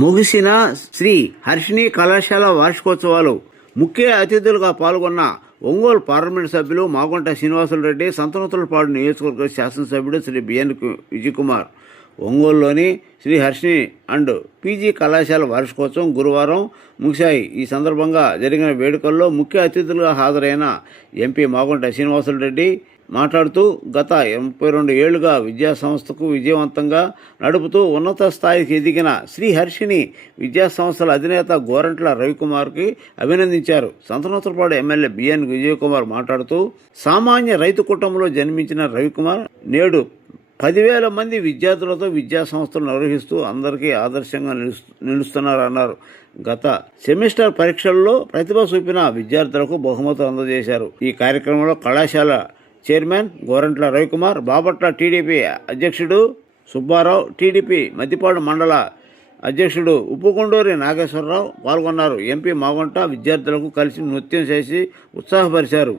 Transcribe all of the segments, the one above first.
ముగిసిన శ్రీ హర్షిణి కళాశాల వార్షికోత్సవాలు ముఖ్య అతిథులుగా పాల్గొన్న ఒంగోలు పార్లమెంటు సభ్యులు మాగుంట శ్రీనివాసులరెడ్డి, సంతనూతలపాడు నియోజకవర్గ శాసనసభ్యుడు శ్రీ బిఎన్ విజయకుమార్ ఒంగోలులోని శ్రీ హర్షిణి అండ్ పీజీ కళాశాల వార్షికోత్సవం గురువారం ముగిశాయి. ఈ సందర్భంగా జరిగిన వేడుకల్లో ముఖ్య అతిథులుగా హాజరైన ఎంపీ మాగుంట శ్రీనివాసులరెడ్డి మాట్లాడుతూ గత 32 ఏళ్లుగా విద్యాసంస్థకు విజయవంతంగా నడుపుతూ ఉన్నత స్థాయికి ఎదిగిన శ్రీ హర్షిణి విద్యాసంస్థల అధినేత గోరంట్ల రవికుమార్కి అభినందించారు. సంతనూతలపాడు ఎమ్మెల్యే బిఎన్ విజయకుమార్ మాట్లాడుతూ సామాన్య రైతు కుటుంబంలో జన్మించిన రవికుమార్ నేడు 10,000 మంది విద్యార్థులతో విద్యాసంస్థలు నిర్వహిస్తూ అందరికీ ఆదర్శంగా నిలుస్తున్నారన్నారు. గత సెమిస్టర్ పరీక్షల్లో ప్రతిభ చూపిన విద్యార్థులకు బహుమతులు అందజేశారు. ఈ కార్యక్రమంలో కళాశాల చైర్మన్ గోరంట్ల రవికుమార్, బాపట్ల టీడీపీ అధ్యక్షుడు సుబ్బారావు, టీడీపీ మద్దిపాడు మండల అధ్యక్షుడు ఉప్పుకొండూరి నాగేశ్వరరావు పాల్గొన్నారు. ఎంపీ మాగుంట విద్యార్థులకు కలిసి నృత్యం చేసి ఉత్సాహపరిచారు.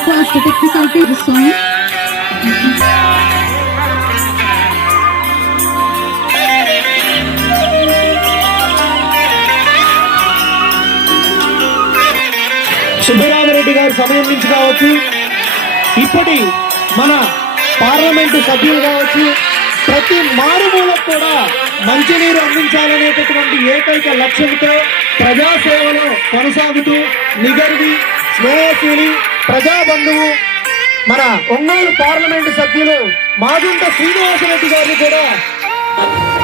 request the technical team to song. Subbarami Reddy గారి సమయం నుంచి కావచ్చు, ఇప్పటి మన పార్లమెంటు సభ్యులు కావచ్చు, ప్రతి మారుమూలకు కూడా మంచినీరు అందించాలనేటటువంటి ఏకైక లక్ష్యంతో ప్రజాసేవలో కొనసాగుతూ నిగర్వి స్నేహశీలి ప్రజాబంధువు మన ఒంగోలు పార్లమెంటు సభ్యులు మాగుంట శ్రీనివాసరెడ్డి గారిని కూడా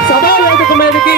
సభావేదిక మీదకి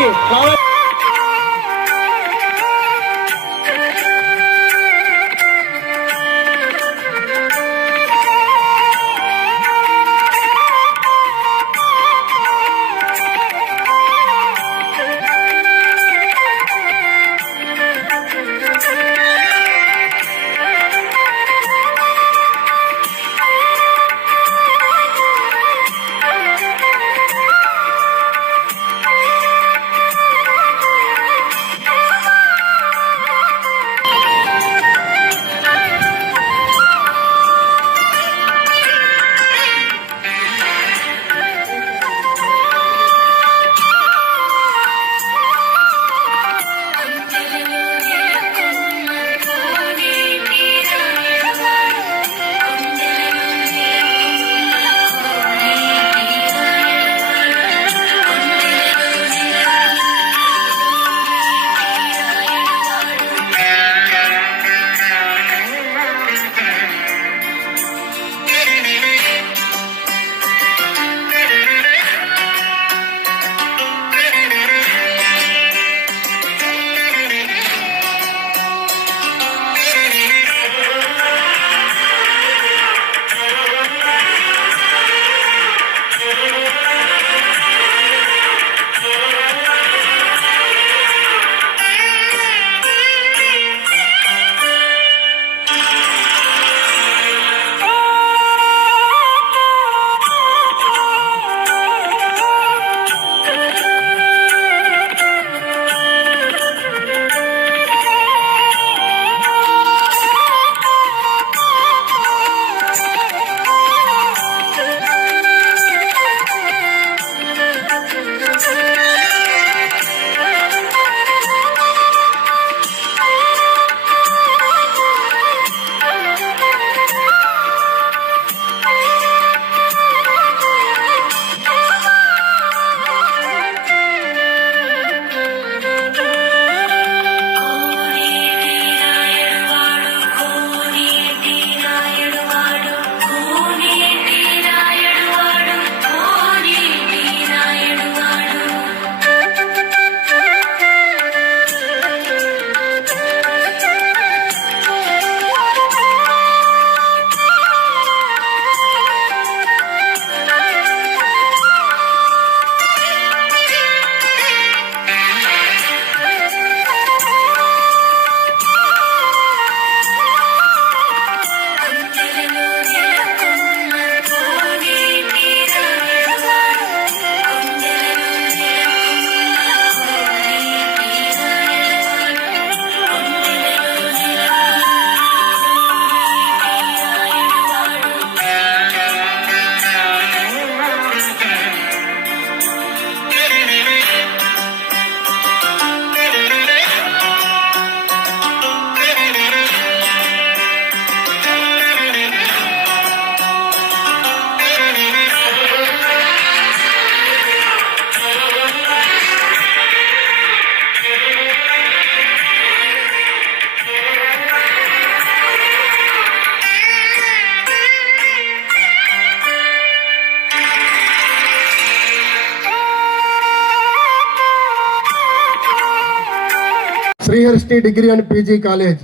Sriharshi degree and PG college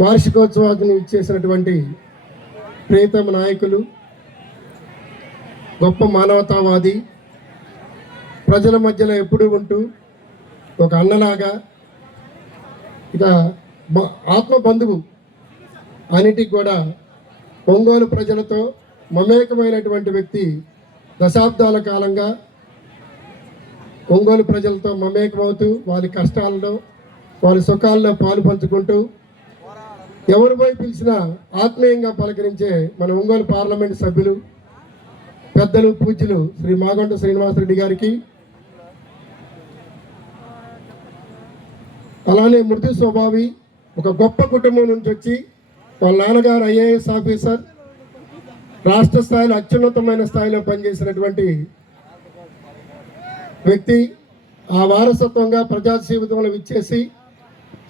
వార్షికోత్సవాన్ని ఇచ్చేసినటువంటి ప్రియతమ నాయకులు, గొప్ప మానవతావాది, ప్రజల మధ్యలో ఎప్పుడూ ఉంటూ ఒక అన్నలాగా, ఇక ఆత్మ బంధువు, అన్నిటికి కూడా ఒంగోలు ప్రజలతో మమేకమైనటువంటి వ్యక్తి. దశాబ్దాల కాలంగా ఒంగోలు ప్రజలతో మమేకమవుతూ వారి కష్టాల్లో వారి సుఖాల్లో పాలు పంచుకుంటూ ఎవరు పోయి పిలిచినా ఆత్మీయంగా పలకరించే మన ఒంగోలు పార్లమెంట్ సభ్యులు పెద్దలు పూజ్యులు శ్రీ మాగంట శ్రీనివాసరెడ్డి గారికి, అలానే మృదు స్వభావి ఒక గొప్ప కుటుంబం నుంచి వచ్చి వాళ్ళ నాన్నగారు ఐఏఎస్ ఆఫీసర్, రాష్ట్ర స్థాయిలో అత్యున్నతమైన స్థాయిలో పనిచేసినటువంటి వ్యక్తి. ఆ వారసత్వంగా ప్రజా జీవితంలో ఇచ్చేసి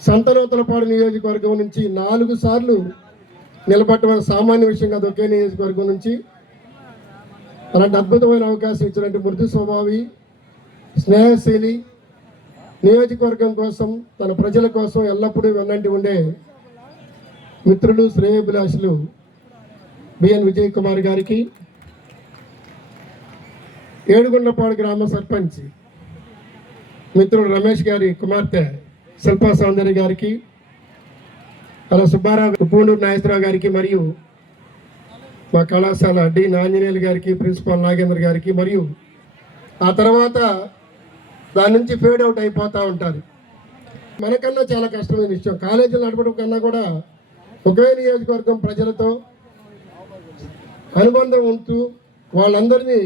సంతనూతలపాడు నియోజకవర్గం నుంచి 4 సార్లు నిలబడటం సామాన్య విషయం కాదు. ఒకే నియోజకవర్గం నుంచి అలాంటి అద్భుతమైన అవకాశం ఇచ్చినటువంటి మృదు స్వభావి, స్నేహశీలి, నియోజకవర్గం కోసం తన ప్రజల కోసం ఎల్లప్పుడూ వెన్నంటి ఉండే మిత్రులు శ్రేయోభిలాషులు బిఎన్ విజయ్ కుమార్ గారికి, ఏడుగుండ్లపాడు గ్రామ సర్పంచ్ మిత్రుడు రమేష్ గారి కుమార్తె శిల్పా సౌందర్య గారికి, అలా సుబ్బారావు పూండూరు నాగేశ్వరరావు గారికి, మరియు మా కళాశాల డీన్ ఆంజనేయులు గారికి, ప్రిన్సిపాల్ నాగేంద్ర గారికి, మరియు ఆ తర్వాత దాని నుంచి ఫేడ్ అవుట్ అయిపోతూ ఉంటారు. మనకన్నా చాలా కష్టమైన విషయం కాలేజీలు నడపడం కన్నా కూడా ఒకే నియోజకవర్గం ప్రజలతో అనుబంధం ఉంటూ వాళ్ళందరినీ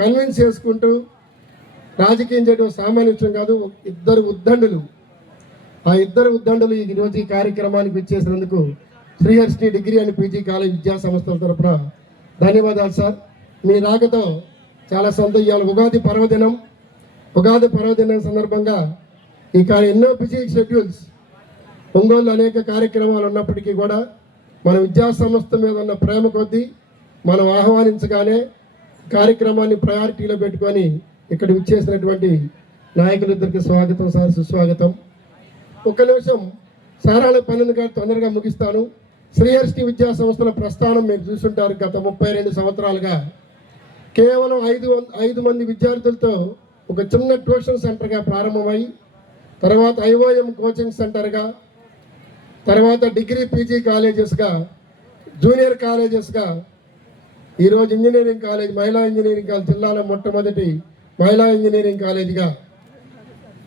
కన్విన్స్ చేసుకుంటూ రాజకీయం చేయడం సామాన్య విషయం కాదు. ఇద్దరు ఉద్దండులు ఈరోజు ఈ కార్యక్రమానికి ఇచ్చేసినందుకు Sriharshini degree and PG college విద్యా సంస్థల తరఫున ధన్యవాదాలు సార్. మీ రాకతో చాలా ఇవాళ ఉగాది పర్వదినం సందర్భంగా ఈ ఎన్నో బిజీ షెడ్యూల్స్ ఒంగోలు అనేక కార్యక్రమాలు ఉన్నప్పటికీ కూడా మన విద్యా సంస్థ మీద ఉన్న ప్రేమ కొద్దీ మనం ఆహ్వానించగానే కార్యక్రమాన్ని ప్రయారిటీలో పెట్టుకొని ఇక్కడ విచ్చేసినటువంటి నాయకులిద్దరికి స్వాగతం సార్, సుస్వాగతం. ఒక్క నిమిషం సారాల పనులు గారు తొందరగా ముగిస్తాను. శ్రీహర్షిని విద్యా సంస్థల ప్రస్థానం మీరు చూసుంటారు. గత 32 సంవత్సరాలుగా కేవలం 5 మంది విద్యార్థులతో ఒక చిన్న ట్యూషన్ సెంటర్గా ప్రారంభమై, తర్వాత ఐఓఎం కోచింగ్ సెంటర్గా, తర్వాత డిగ్రీ పీజీ కాలేజెస్గా, జూనియర్ కాలేజెస్గా, ఈరోజు ఇంజనీరింగ్ కాలేజ్, మహిళా ఇంజనీరింగ్ కాలేజ్, జిల్లాలో మొట్టమొదటి మహిళా ఇంజనీరింగ్ కాలేజీగా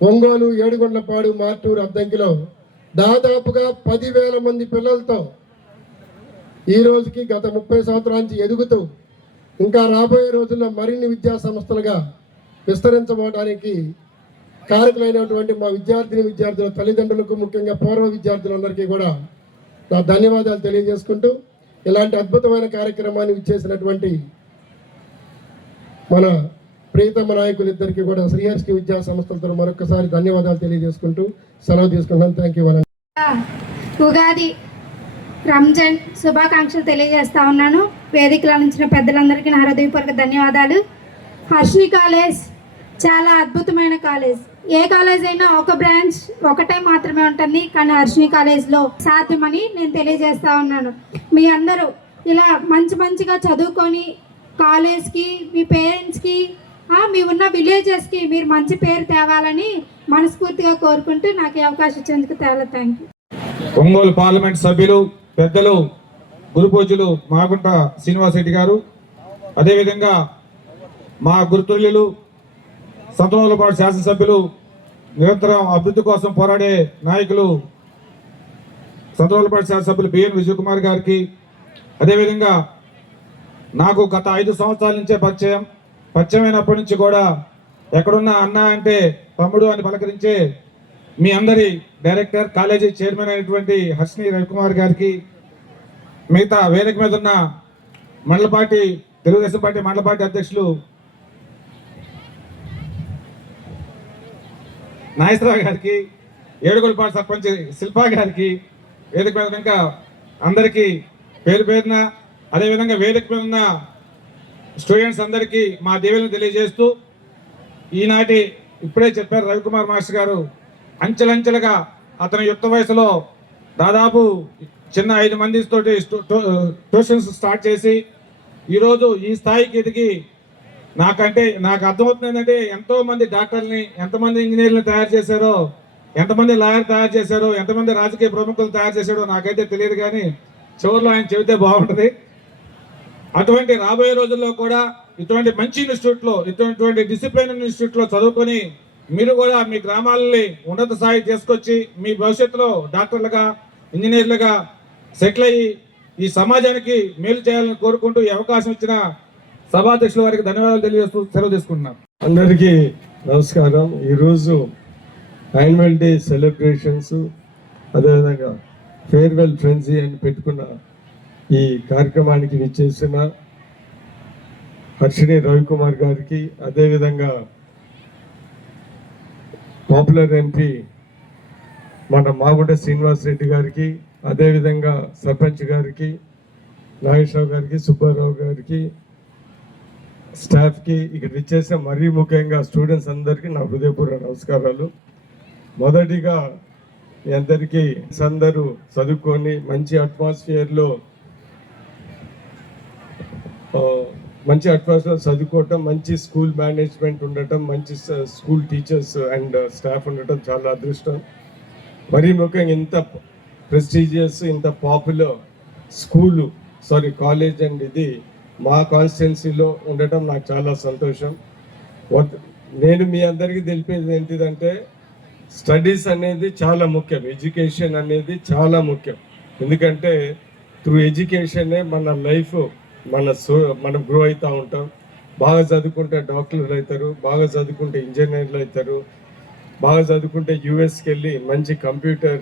ఒంగోలు, ఏడుగొండపాడు, మార్టూరు, అద్దంకిలో దాదాపుగా 10,000 మంది పిల్లలతో ఈ రోజుకి గత 30 సంవత్సరాల నుంచి ఎదుగుతూ ఇంకా రాబోయే రోజుల్లో మరిన్ని విద్యా సంస్థలుగా విస్తరించబోవడానికి కారకులైనటువంటి మా విద్యార్థుల తల్లిదండ్రులకు, ముఖ్యంగా పూర్వ విద్యార్థులందరికీ కూడా నా ధన్యవాదాలు తెలియజేసుకుంటూ, ఇలాంటి అద్భుతమైన కార్యక్రమాన్ని ఇచ్చేసినటువంటి మన ప్రియతమ నాయకులిద్దరికీ కూడా శ్రీహర్షిని విద్యా సంస్థలతో మరొకసారి ధన్యవాదాలు తెలియజేసుకుంటూ సెలవు తీసుకుంటాను. Thank you. ఉగాది, రంజాన్ శుభాకాంక్షలు తెలియజేస్తా ఉన్నాను. వేదికలో ఉంచిన పెద్దలందరికీ నా హృదయపూర్వక ధన్యవాదాలు. హర్షిని కాలేజ్ చాలా అద్భుతమైన కాలేజ్. ఏ కాలేజ్ అయినా ఒక బ్రాంచ్ ఒకటే మాత్రమే ఉంటుంది, కానీ హర్షిని కాలేజ్లో సాధ్యమని నేను తెలియజేస్తా ఉన్నాను. మీ అందరూ ఇలా మంచిగా చదువుకొని కాలేజ్కి, మీ పేరెంట్స్కి, మీ ఉన్న విలేజెస్కి మీరు మంచి పేరు తేవాలని మనస్ఫూర్తిగా కోరుకుంటూ నాకు ఈ అవకాశం ఇచ్చేందుకు చాలా థ్యాంక్ యూ. ఒంగోలు పార్లమెంట్ సభ్యులు పెద్దలు గురుపూజులు మాగుంట శ్రీనివాసరెడ్డి గారు, అదేవిధంగా మా గురుతుల్యులు సంతనూతలపాడు శాసనసభ్యులు, నిరంతరం అభివృద్ధి కోసం పోరాడే నాయకులు సంతనూతలపాడు శాసనసభ్యులు బిఎన్ విజయ్ కుమార్ గారికి, అదేవిధంగా నాకు గత 5 సంవత్సరాల నుంచే పరిచయమైనప్పటి నుంచి కూడా ఎక్కడున్నా అన్న అంటే తమ్ముడు అని పలకరించే మీ అందరి డైరెక్టర్, కాలేజీ చైర్మన్ అయినటువంటి హర్షిని రవికుమార్ గారికి, మిగతా వేదిక మీద ఉన్న తెలుగుదేశం పార్టీ మండల పార్టీ అధ్యక్షులు నాగేశ్వరరావు గారికి, ఏడుగొండపాడు సర్పంచ్ శిల్పా గారికి, వేదిక మీద కనుక అందరికీ పేరు పేరున, అదేవిధంగా వేదిక మీద ఉన్న స్టూడెంట్స్ అందరికీ మా దీవెనలు తెలియజేస్తూ, ఈనాటి ఇప్పుడే చెప్పారు రవికుమార్ మాస్టర్ గారు, అంచెలంచెలుగా అతని యుక్త వయసులో దాదాపు చిన్న 5 మంది తోటి ట్యూషన్స్ స్టార్ట్ చేసి ఈరోజు ఈ స్థాయికి ఎదిగి, నాకు అర్థమవుతుంది ఏంటంటే ఎంతోమంది డాక్టర్ని, ఎంతమంది ఇంజనీర్లను తయారు చేశారో, ఎంతమంది లాయర్ తయారు చేశారో, ఎంతమంది రాజకీయ ప్రముఖులు తయారు చేశారో నాకైతే తెలియదు, కానీ చివరిలో ఆయన చెబితే బాగుంటుంది. అటువంటి రాబోయే రోజుల్లో కూడా ఇటువంటి మంచి ఇన్స్టిట్యూట్లో, ఇటువంటి డిసిప్లిన్ ఇన్స్టిట్యూట్లో చదువుకొని మీరు కూడా మీ గ్రామాలని ఉన్నత స్థాయి తీసుకొచ్చి మీ భవిష్యత్తులో డాక్టర్లుగా, ఇంజనీర్లుగా సెటిల్ అయ్యి ఈ సమాజానికి మేలు చేయాలని కోరుకుంటూ ఈ అవకాశం ఇచ్చిన సభాధ్యక్షుల వారికి ధన్యవాదాలు తెలియజేస్తూ సెలవు తీసుకుంటున్నాం. అందరికీ నమస్కారం. ఈరోజు యాన్యువల్ డే సెలబ్రేషన్స్ అదేవిధంగా ఫేర్వెల్ ఫ్రెండ్సీ అని పెట్టుకున్న ఈ కార్యక్రమానికి విచ్చేసిన హర్షిని రవికుమార్ గారికి, అదేవిధంగా పాపులర్ ఎంపీ మన మాగుంట శ్రీనివాస్ రెడ్డి గారికి, అదేవిధంగా సర్పంచ్ గారికి, నాగేశ్వరరావు గారికి, సుబ్బారావు గారికి, స్టాఫ్కి, ఇక్కడ విచ్చేసిన మరీ ముఖ్యంగా స్టూడెంట్స్ అందరికీ నా హృదయపూర్వక నమస్కారాలు. మొదటిగా మీ అందరికీ అందరూ చదువుకొని మంచి అట్మాస్ఫియర్లో చదువుకోవటం, మంచి స్కూల్ మేనేజ్మెంట్ ఉండటం, మంచి స్కూల్ టీచర్స్ అండ్ స్టాఫ్ ఉండటం చాలా అదృష్టం. మరీ ముఖ్యంగా ఇంత ప్రెస్టీజియస్, ఇంత పాపులర్ కాలేజ్ అండ్ ఇది మా కాన్స్టిట్యున్సీలో ఉండటం నాకు చాలా సంతోషం. నేను మీ అందరికీ తెలిపేది ఏంటిదంటే స్టడీస్ అనేది చాలా ముఖ్యం, ఎడ్యుకేషన్ అనేది చాలా ముఖ్యం. ఎందుకంటే త్రూ ఎడ్యుకేషనే మన లైఫ్ మనం గ్రో అవుతూ ఉంటాం. బాగా చదువుకుంటే డాక్టర్లు అవుతారు, బాగా చదువుకుంటే ఇంజనీర్లు అవుతారు, బాగా చదువుకుంటే యూఎస్కి వెళ్ళి మంచి కంప్యూటర్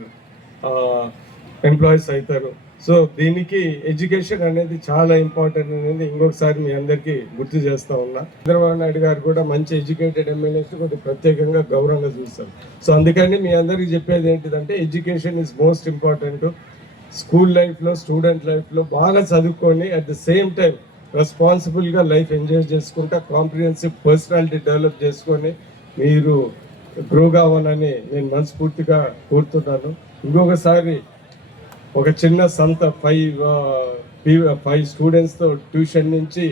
ఎంప్లాయీస్ అవుతారు. సో దీనికి ఎడ్యుకేషన్ అనేది చాలా ఇంపార్టెంట్ అనేది ఇంకొకసారి మీ అందరికీ గుర్తు చేస్తూ ఉన్నా. చంద్రబాబు నాయుడు గారు కూడా మంచి ఎడ్యుకేటెడ్ ఎమ్మెల్యేస్ కొద్దిగా ప్రత్యేకంగా గౌరవంగా చూస్తారు. సో అందుకని మీ అందరికీ చెప్పేది ఏంటిదంటే education is most important. School లైఫ్లో, స్టూడెంట్ లైఫ్లో బాగా చదువుకొని అట్ ద సేమ్ టైం రెస్పాన్సిబుల్గా లైఫ్ ఎంజాయ్ చేసుకుంటా కాంప్రిహెన్సివ్ పర్సనాలిటీ డెవలప్ చేసుకొని మీరు గ్రో కావాలని నేను మనస్ఫూర్తిగా కోరుతున్నాను. ఇంకొకసారి ఒక చిన్న సంత 5 స్టూడెంట్స్తో ట్యూషన్ నుంచి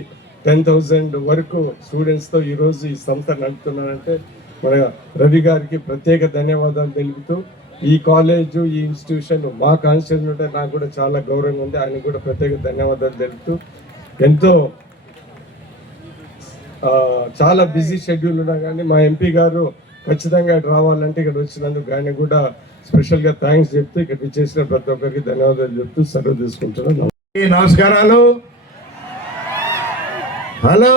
10,000 వరకు స్టూడెంట్స్తో ఈరోజు ఈ సంస్థ నడుపుతున్నానంటే మన రవి గారికి ప్రత్యేక ధన్యవాదాలు తెలుపుతూ, ఈ కాలేజు, ఈ ఇన్స్టిట్యూషన్ మా కాన్స్టిట్యూషన్ ఉంటే నాకు కూడా చాలా గౌరవంగా ఉంది. ఆయనకు కూడా ప్రత్యేక ధన్యవాదాలు తెలుపుతూ, ఎంతో చాలా బిజీ షెడ్యూల్ ఉన్నా కానీ మా ఎంపీ గారు ఖచ్చితంగా రావాలంటే ఇక్కడ వచ్చినందుకు ఆయన కూడా స్పెషల్గా థ్యాంక్స్ చెప్తూ ఇక్కడ విచ్చేసిన ప్రతి ఒక్కరికి ధన్యవాదాలు చెప్తూ సెలవు తీసుకుంటున్నాను. నమస్కారాలు. హలో,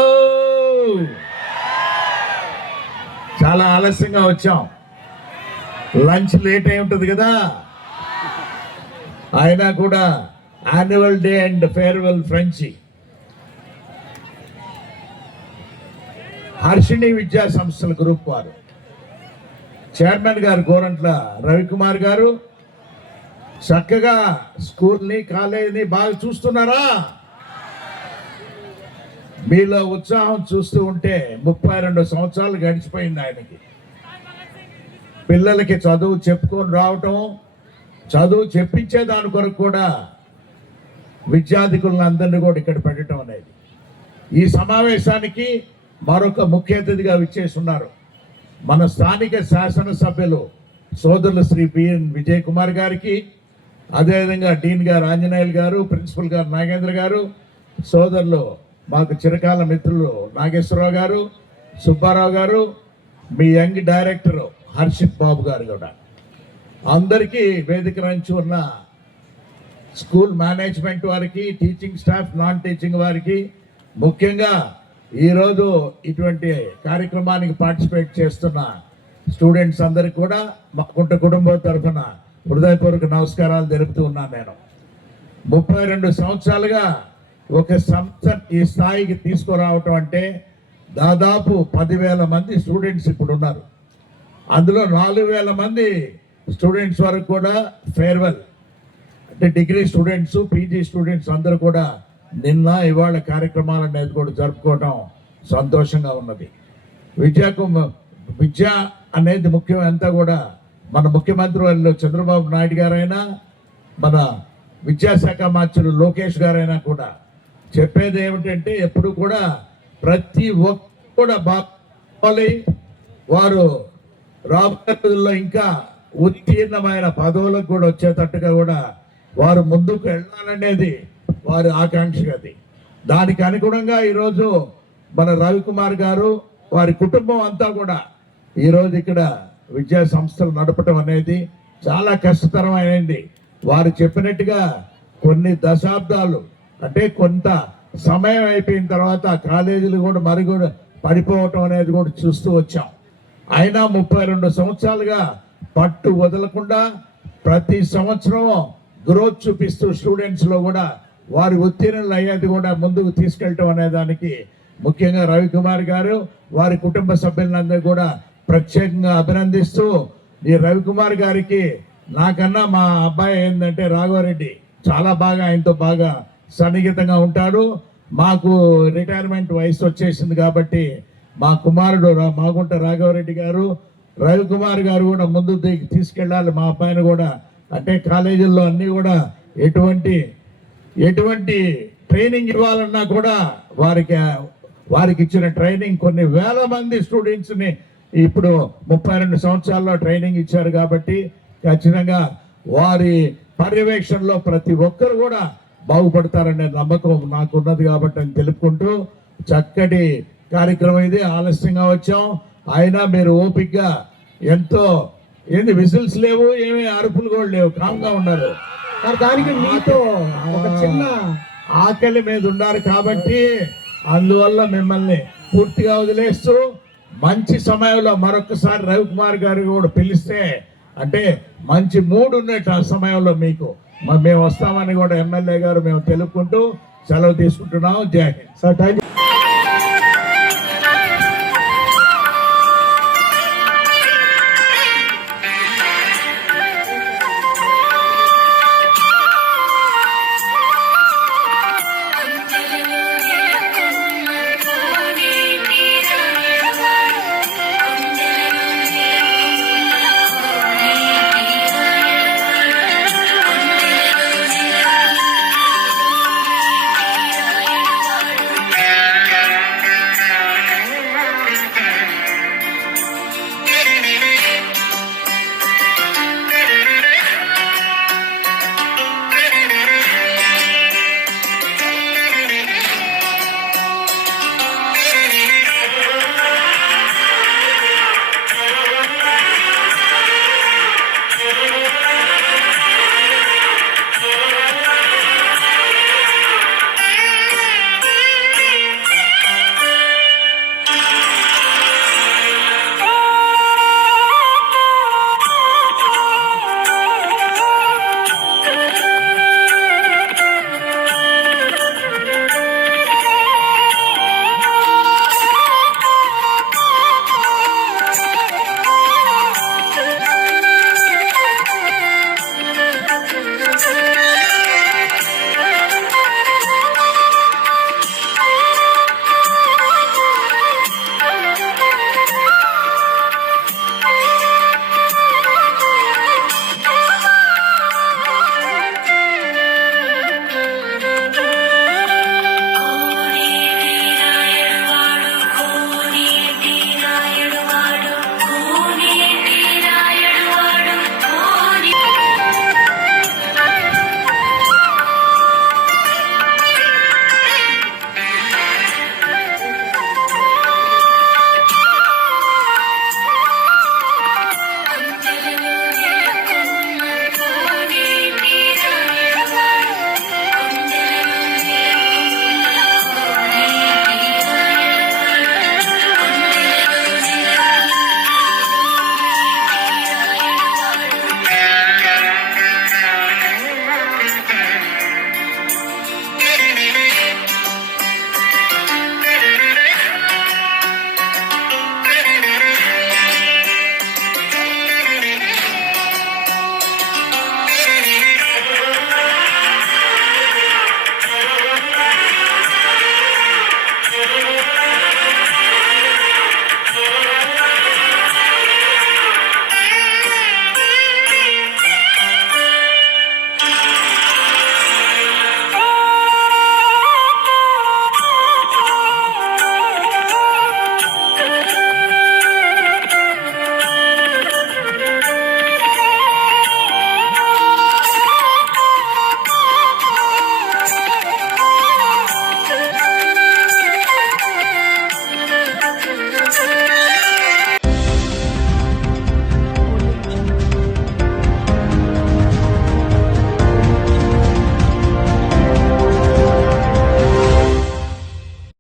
చాలా ఆలస్యంగా వచ్చాం, లంచ్ లేట్ అయి ఉంటుంది కదా. అయినా కూడా annual day and farewell friendship Harshini విద్యా సంస్థల గ్రూప్ వారు, చైర్మన్ గారు గోరంట్ల రవికుమార్ గారు చక్కగా స్కూల్ని, కాలేజీని బాగా చూస్తున్నారా? మీలో ఉత్సాహం చూస్తూ ఉంటే 32 సంవత్సరాలు గడిచిపోయింది ఆయనకి. పిల్లలకి చదువు చెప్పుకొని రావటం, చదువు చెప్పించే దాని కొరకు కూడా విద్యార్థికులను అందరినీ కూడా ఇక్కడ పెట్టడం అనేది. ఈ సమావేశానికి మరొక ముఖ్య అతిథిగా విచ్చేస్తున్నారు మన స్థానిక శాసనసభ్యులు సోదరులు శ్రీ బిఎన్ విజయ్ కుమార్ గారికి, అదేవిధంగా డీన్ గారు ఆంజనేయులు గారు, ప్రిన్సిపల్ గారు నాగేంద్ర గారు, సోదరులు మాకు చిరకాల మిత్రులు నాగేశ్వరరావు గారు, సుబ్బారావు గారు, మీ యంగ్ డైరెక్టర్ హర్షిత్ బాబు గారు కూడా, అందరికీ వేదిక నుంచి ఉన్న స్కూల్ మేనేజ్మెంట్ వారికి, టీచింగ్ స్టాఫ్, నాన్ టీచింగ్ వారికి, ముఖ్యంగా ఈరోజు ఇటువంటి కార్యక్రమానికి పార్టిసిపేట్ చేస్తున్న స్టూడెంట్స్ అందరికి కూడా మా కుటుంబం తరఫున హృదయపూర్వక నమస్కారాలు తెలుపుతూ ఉన్నాను. నేను 32 సంవత్సరాలుగా ఒక సంస్థ ఈ స్థాయికి తీసుకురావటం అంటే దాదాపు 10,000 మంది స్టూడెంట్స్ ఇప్పుడు ఉన్నారు. అందులో 4,000 మంది స్టూడెంట్స్ వరకు కూడా ఫేర్వెల్ అంటే డిగ్రీ స్టూడెంట్స్, పీజీ స్టూడెంట్స్ అందరూ కూడా నిన్న ఇవాళ కార్యక్రమాలు అనేది కూడా జరుపుకోవడం సంతోషంగా ఉన్నది. విద్య అనేది ముఖ్యం. అంతా కూడా మన ముఖ్యమంత్రి వాళ్ళు చంద్రబాబు నాయుడు గారైనా, మన విద్యాశాఖ మంత్రులు లోకేష్ గారైనా కూడా చెప్పేది ఏమిటంటే ఎప్పుడు కూడా ప్రతి ఒక్కరు కూడా బాగా వారు రాబోయే రోజుల్లో ఇంకా ఉత్తీర్ణమైన పదవులకు కూడా వచ్చేటట్టుగా కూడా వారు ముందుకు వెళ్ళాలనేది వారి ఆకాంక్ష. అది దానికి అనుగుణంగా ఈరోజు మన రవికుమార్ గారు, వారి కుటుంబం అంతా కూడా ఈరోజు ఇక్కడ విద్యా సంస్థలు నడపటం అనేది చాలా కష్టతరమైనది. వారు చెప్పినట్టుగా కొన్ని దశాబ్దాలు అంటే కొంత సమయం అయిపోయిన తర్వాత కాలేజీలు కూడా మరుగున పడిపోవటం అనేది కూడా చూస్తూ వచ్చాం. అయినా 32 సంవత్సరాలుగా పట్టు వదలకుండా ప్రతి సంవత్సరం గ్రోత్ చూపిస్తూ స్టూడెంట్స్లో కూడా వారి ఉత్తీర్ణులు అయ్యేది కూడా ముందుకు తీసుకెళ్ళటం అనే దానికి ముఖ్యంగా రవికుమార్ గారు వారి కుటుంబ సభ్యులందరూ కూడా ప్రత్యేకంగా అభినందిస్తూ, ఈ రవికుమార్ గారికి నాకన్నా మా అబ్బాయి ఏంటంటే రాఘవరెడ్డి చాలా బాగా ఆయనతో బాగా సన్నిహితంగా ఉంటాడు. మాకు రిటైర్మెంట్ వయసు వచ్చేసింది కాబట్టి మా కుమారుడు మాగుంట రాఘవరెడ్డి గారు, రవికుమార్ గారు కూడా ముందు తీసుకెళ్ళాలి మా అబ్బాయిని కూడా. అంటే కాలేజీల్లో అన్నీ కూడా ఎటువంటి ట్రైనింగ్ ఇవ్వాలన్నా కూడా వారికి ఇచ్చిన ట్రైనింగ్ కొన్ని వేల మంది స్టూడెంట్స్ని ఇప్పుడు 32 సంవత్సరాల్లో ట్రైనింగ్ ఇచ్చారు కాబట్టి ఖచ్చితంగా వారి పర్యవేక్షణలో ప్రతి ఒక్కరు కూడా బాగుపడతారనే నమ్మకం నాకున్నది కాబట్టి అని తెలుపుకుంటూ, చక్కటి కార్యక్రమం ఇది. ఆలస్యంగా వచ్చాం అయినా మీరు ఓపికగా ఎంతో ఏంది విజిల్స్ లేవు, ఏమీ అరుపులు కూడా లేవు, కామ్గా ఉన్నారు. దానికి మీతో ఒక చిన్న ఆకలి మీద ఉన్నారు కాబట్టి అందువల్ల మిమ్మల్ని పూర్తిగా వదిలేస్తూ మంచి సమయంలో మరొకసారి రవికుమార్ గారు కూడా పిలిస్తే అంటే మంచి మూడ్ ఉన్నట్టు ఆ సమయంలో మీకు మేము వస్తామని కూడా ఎమ్మెల్యే గారు మేము తెలుపుకుంటూ సెలవు తీసుకుంటున్నాం. జై హింద్. Sir thank you.